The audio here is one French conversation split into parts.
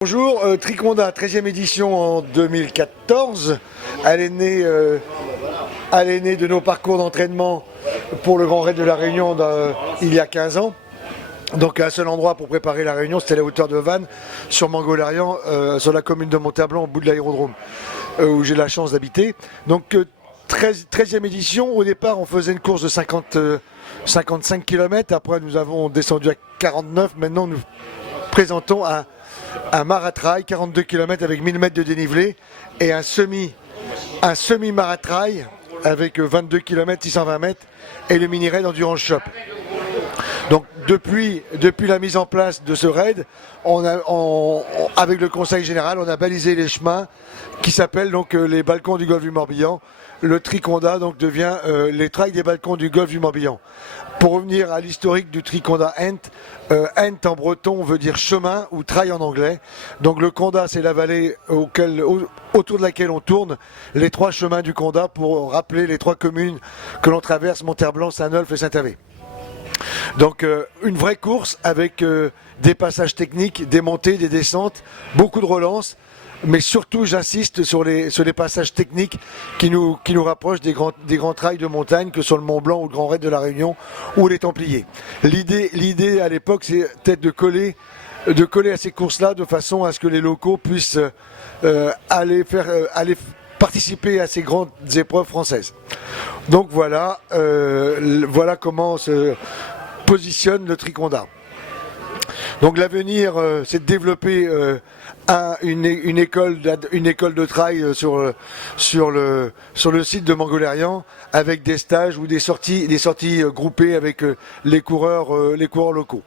Bonjour, Triconda, 13e édition en 2014. Elle est née de nos parcours d'entraînement pour le Grand Raid de la Réunion il y a 15 ans. Donc un seul endroit pour préparer la réunion, c'était la hauteur de Vannes, sur Mangolarian, sur la commune de Montablanc, au bout de l'aérodrome, où j'ai la chance d'habiter. Donc 13e édition, au départ on faisait une course de 55 km, après nous avons descendu à 49, maintenant nous présentons un maratrail, 42 km avec 1000 mètres de dénivelé, et un semi-maratrail avec 22 km, 620 mètres, et le mini-raid Endurance Shop. Donc depuis la mise en place de ce raid, avec le conseil général, on a balisé les chemins qui s'appellent donc les balcons du golfe du Morbihan. Le Triconda donc devient les trails des balcons du golfe du Morbihan. Pour revenir à l'historique du Triconda Ent, Ent en breton veut dire chemin ou trail en anglais. Donc le Condat, c'est la vallée autour de laquelle on tourne les trois chemins du Condat pour rappeler les trois communes que l'on traverse, Monterblanc, Saint-Nolff et Saint-Avé. Donc une vraie course avec des passages techniques, des montées, des descentes, beaucoup de relances, mais surtout j'insiste sur les passages techniques qui nous rapprochent des grands trails de montagne que sont le Mont Blanc ou le Grand Raid de la Réunion ou les Templiers. L'idée à l'époque, c'est peut-être de coller à ces courses-là de façon à ce que les locaux puissent aller participer à ces grandes épreuves françaises. Donc voilà comment se positionne le Triconda. Donc l'avenir, c'est de développer une école de trail sur le site de Mangolarian avec des stages ou des sorties groupées avec les coureurs locaux.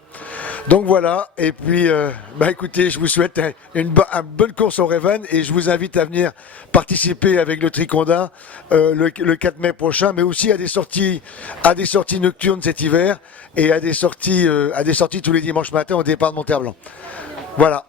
Donc voilà, et puis écoutez, je vous souhaite une bonne course au Raven et je vous invite à venir participer avec le Triconda le 4 mai prochain, mais aussi à des sorties nocturnes cet hiver et à des sorties tous les dimanches matins au départ de Monterblanc. Voilà.